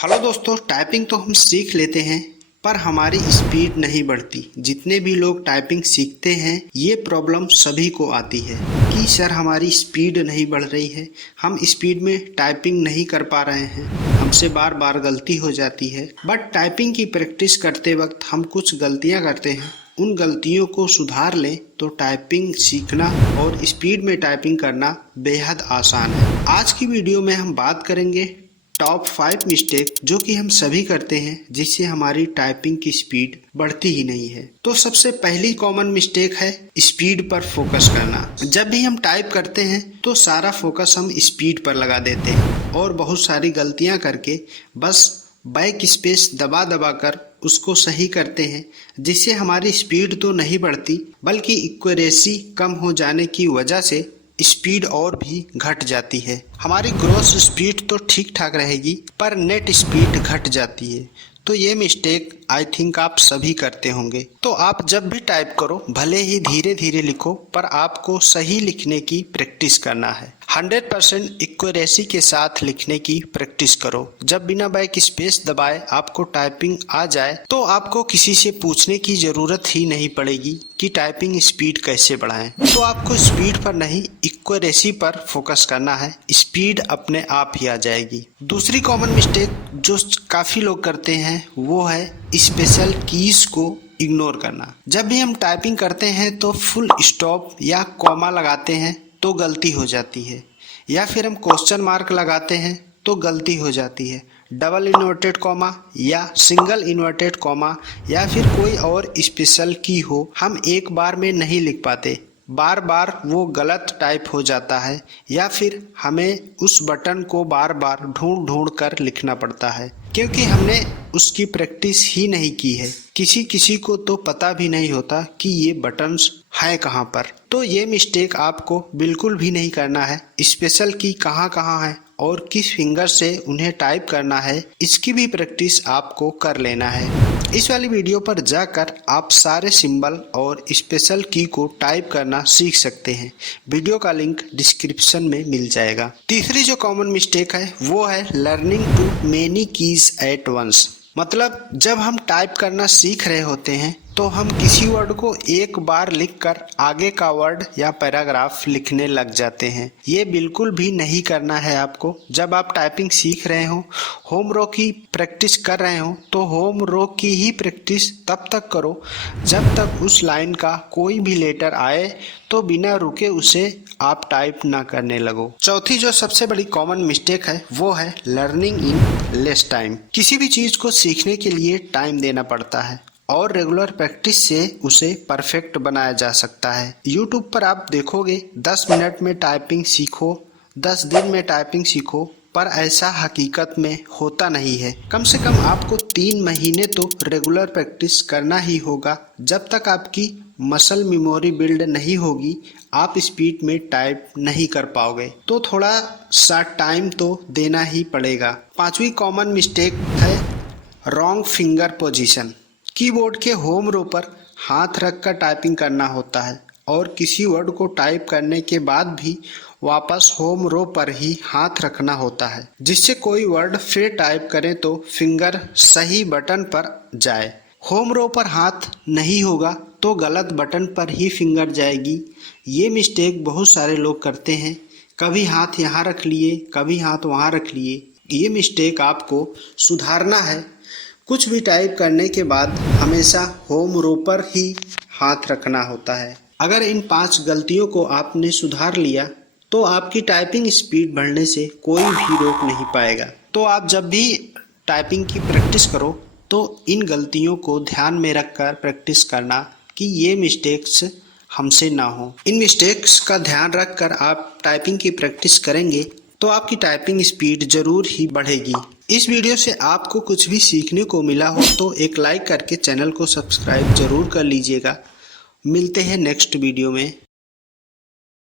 Hello दोस्तों, typing तो हम सीख लेते हैं पर हमारी स्पीड नहीं बढ़ती। जितने भी लोग टाइपिंग सीखते हैं ये प्रॉब्लम सभी को आती है कि सर हमारी स्पीड नहीं बढ़ रही है, हम स्पीड में टाइपिंग नहीं कर पा रहे हैं, हमसे बार बार गलती हो जाती है। बट टाइपिंग की प्रैक्टिस करते वक्त हम कुछ गलतियां करते हैं, उन गलतियों को सुधार लें तो टाइपिंग सीखना और स्पीड में टाइपिंग करना बेहद आसान है। आज की वीडियो में हम बात करेंगे टॉप 5 मिस्टेक जो कि हम सभी करते हैं जिससे हमारी टाइपिंग की स्पीड बढ़ती ही नहीं है। तो सबसे पहली कॉमन मिस्टेक है स्पीड पर फोकस करना। जब भी हम टाइप करते हैं तो सारा फोकस हम स्पीड पर लगा देते हैं और बहुत सारी गलतियां करके बस बैक स्पेस दबा दबा कर उसको सही करते हैं, जिससे हमारी स्पीड तो नहीं बढ़ती बल्कि एक्यूरेसी कम हो जाने की वजह से स्पीड और भी घट जाती है। हमारी ग्रॉस स्पीड तो ठीक ठाक रहेगी पर नेट स्पीड घट जाती है। तो ये मिस्टेक आई थिंक आप सभी करते होंगे। तो आप जब भी टाइप करो भले ही धीरे धीरे लिखो पर आपको सही लिखने की प्रैक्टिस करना है। 100% एक्यूरेसी के साथ लिखने की प्रैक्टिस करो। जब बिना बैक स्पेस दबाए आपको टाइपिंग आ जाए तो आपको किसी से पूछने की जरूरत ही नहीं पड़ेगी कि टाइपिंग स्पीड कैसे बढ़ाएं। तो आपको स्पीड पर नहीं एक्यूरेसी पर फोकस करना है, स्पीड अपने आप ही आ जाएगी। दूसरी कॉमन मिस्टेक जो काफी लोग करते हैं वो है स्पेशल कीज को इग्नोर करना। जब भी हम टाइपिंग करते हैं तो फुल स्टॉप या कॉमा लगाते हैं तो गलती हो जाती है, या फिर हम क्वेश्चन मार्क लगाते हैं तो गलती हो जाती है। डबल इन्वर्टेड कॉमा या सिंगल इन्वर्टेड कॉमा या फिर कोई और स्पेशल की हो, हम एक बार में नहीं लिख पाते, बार बार वो गलत टाइप हो जाता है या फिर हमें उस बटन को बार बार ढूंढ ढूंढ कर लिखना पड़ता है क्योंकि हमने उसकी प्रैक्टिस ही नहीं की है। किसी किसी को तो पता भी नहीं होता कि ये बटन्स हैं कहाँ पर। तो ये मिस्टेक आपको बिल्कुल भी नहीं करना है। स्पेशल की कहाँ कहाँ है और किस फिंगर से उन्हें टाइप करना है इसकी भी प्रैक्टिस आपको कर लेना है। इस वाली वीडियो पर जाकर आप सारे सिंबल और स्पेशल की को टाइप करना सीख सकते हैं। वीडियो का लिंक डिस्क्रिप्शन में मिल जाएगा। तीसरी जो कॉमन मिस्टेक है वो है learning too many keys at once. मतलब जब हम टाइप करना सीख रहे होते हैं तो हम किसी वर्ड को एक बार लिखकर आगे का वर्ड या पैराग्राफ लिखने लग जाते हैं। ये बिल्कुल भी नहीं करना है आपको। जब आप टाइपिंग सीख रहे हो, होम रो की प्रैक्टिस कर रहे हो तो होम रो की ही प्रैक्टिस तब तक करो जब तक उस लाइन का कोई भी लेटर आए तो बिना रुके उसे आप टाइप ना करने लगो। चौथी जो सबसे बड़ी कॉमन मिस्टेक है वो है लर्निंग इन लेस टाइम। किसी भी चीज को सीखने के लिए टाइम देना पड़ता है और रेगुलर प्रैक्टिस से उसे परफेक्ट बनाया जा सकता है। YouTube पर आप देखोगे 10 मिनट में टाइपिंग सीखो, 10 दिन में टाइपिंग सीखो, पर ऐसा हकीकत में होता नहीं है। कम से कम आपको 3 महीने तो रेगुलर प्रैक्टिस करना ही होगा। जब तक आपकी मसल मेमोरी बिल्ड नहीं होगी आप स्पीड में टाइप नहीं कर पाओगे। तो थोड़ा सा टाइम तो देना ही पड़ेगा। पांचवी कॉमन मिस्टेक है रॉन्ग फिंगर पोजीशन। कीबोर्ड के होम रो पर हाथ रखकर टाइपिंग करना होता है और किसी वर्ड को टाइप करने के बाद भी वापस होम रो पर ही हाथ रखना होता है, जिससे कोई वर्ड फिर टाइप करें तो फिंगर सही बटन पर जाए। होम रो पर हाथ नहीं होगा तो गलत बटन पर ही फिंगर जाएगी। ये मिस्टेक बहुत सारे लोग करते हैं, कभी हाथ यहाँ रख लिए कभी हाथ वहाँ रख लिए। ये मिस्टेक आपको सुधारना है। कुछ भी टाइप करने के बाद हमेशा होम रो पर ही हाथ रखना होता है। अगर इन 5 गलतियों को आपने सुधार लिया तो आपकी टाइपिंग स्पीड बढ़ने से कोई भी रोक नहीं पाएगा। तो आप जब भी टाइपिंग की प्रैक्टिस करो तो इन गलतियों को ध्यान में रखकर प्रैक्टिस करना कि ये मिस्टेक्स हमसे ना हो। इन मिस्टेक्स का ध्यान रखकर आप टाइपिंग की प्रैक्टिस करेंगे तो आपकी टाइपिंग स्पीड जरूर ही बढ़ेगी। इस वीडियो से आपको कुछ भी सीखने को मिला हो तो एक लाइक करके चैनल को सब्सक्राइब जरूर कर लीजिएगा। मिलते हैं नेक्स्ट वीडियो में।